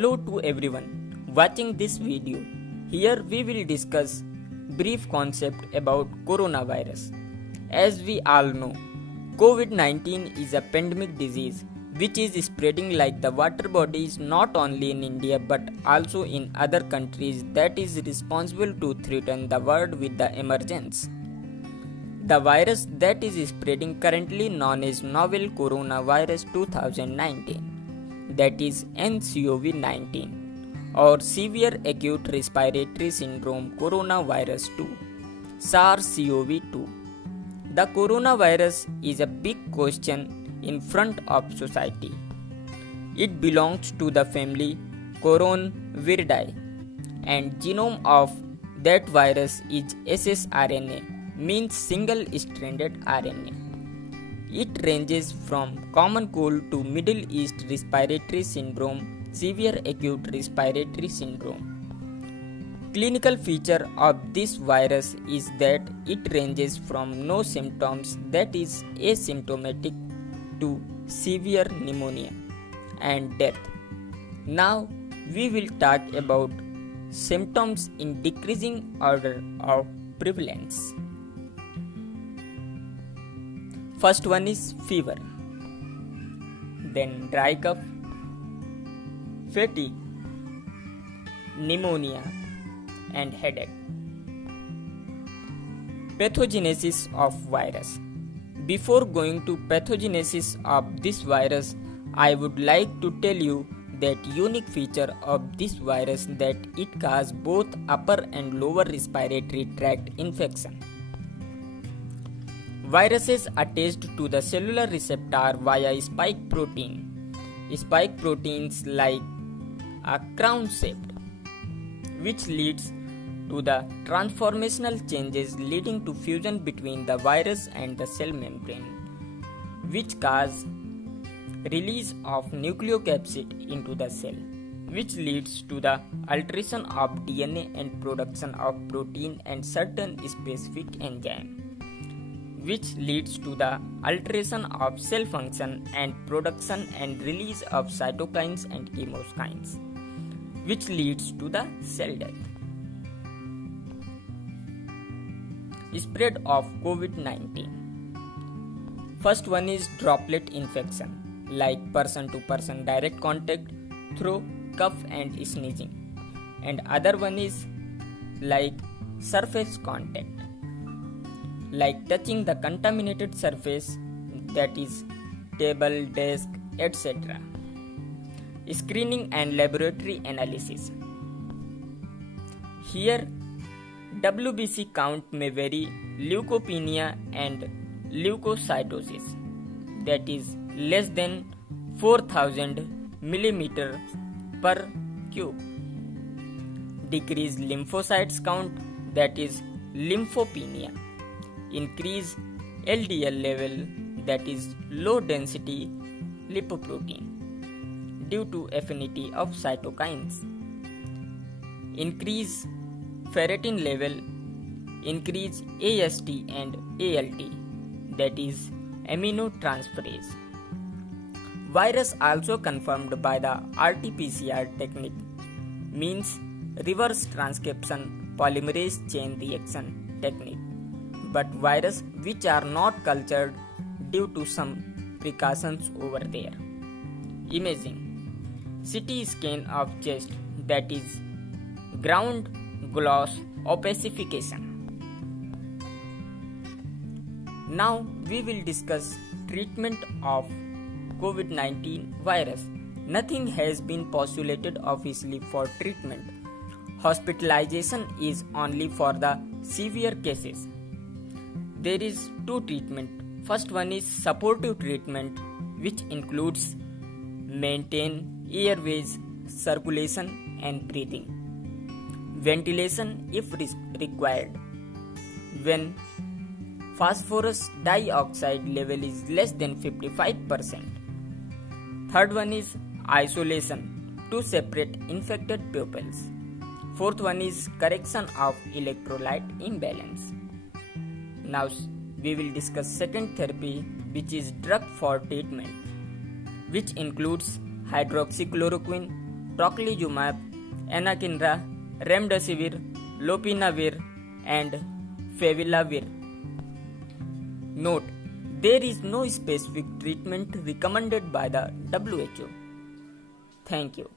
Hello to everyone watching this video. Here we will discuss brief concept about coronavirus. As we all know, COVID-19 is a pandemic disease which is spreading like the water bodies not only in India but also in other countries that is responsible to threaten the world with the emergence. The virus that is spreading currently known as novel coronavirus 2019, that is NCOV-19 or severe acute respiratory syndrome coronavirus 2, SARS-CoV-2. The coronavirus is a big question in front of society. It belongs to the family Coronaviridae and genome of that virus is ssRNA, means single-stranded RNA. It ranges from common cold to Middle East respiratory syndrome, severe acute respiratory syndrome. Clinical feature of this virus is that it ranges from no symptoms, that is asymptomatic, to severe pneumonia and death. Now we will talk about symptoms in decreasing order of prevalence. First one is fever, then dry cough, fatigue, pneumonia and headache. Pathogenesis of virus. Before going to pathogenesis of this virus, I would like to tell you that unique feature of this virus that it causes both upper and lower respiratory tract infection. Viruses attached to the cellular receptor via spike protein. Spike proteins like a crown shaped, which leads to the transformational changes leading to fusion between the virus and the cell membrane, which cause release of nucleocapsid into the cell, which leads to the alteration of DNA and production of protein and certain specific enzyme, which leads to the alteration of cell function and production and release of cytokines and chemokines, which leads to the cell death. Spread of COVID-19. First one is droplet infection, like person to person direct contact through cough and sneezing, and other one is like surface contact, like touching the contaminated surface, that is table, desk, etc. Screening and laboratory analysis. Here WBC count may vary, leukopenia and leukocytosis, that is less than 4000 mm per cube. Decrease lymphocytes count, that is lymphopenia. Increase LDL level, that is low density lipoprotein, due to affinity of cytokines. Increase ferritin level, increase AST and ALT, that is aminotransferase. Virus also confirmed by the RT-PCR technique, means reverse transcription polymerase chain reaction technique, but virus which are not cultured due to some precautions over there. Imaging. CT scan of chest, that is ground glass opacification. Now we will discuss treatment of COVID-19 virus. Nothing has been postulated officially for treatment. Hospitalization is only for the severe cases. There is two treatment. First one is supportive treatment, which includes maintain airways, circulation and breathing. Ventilation if required. When phosphorus dioxide level is less than 55%. Third one is isolation to separate infected pupils. Fourth one is correction of electrolyte imbalance. Now we will discuss second therapy, which is drug for treatment, which includes hydroxychloroquine, tocilizumab, anakinra, remdesivir, lopinavir, and favipiravir. Note: there is no specific treatment recommended by the WHO. Thank you.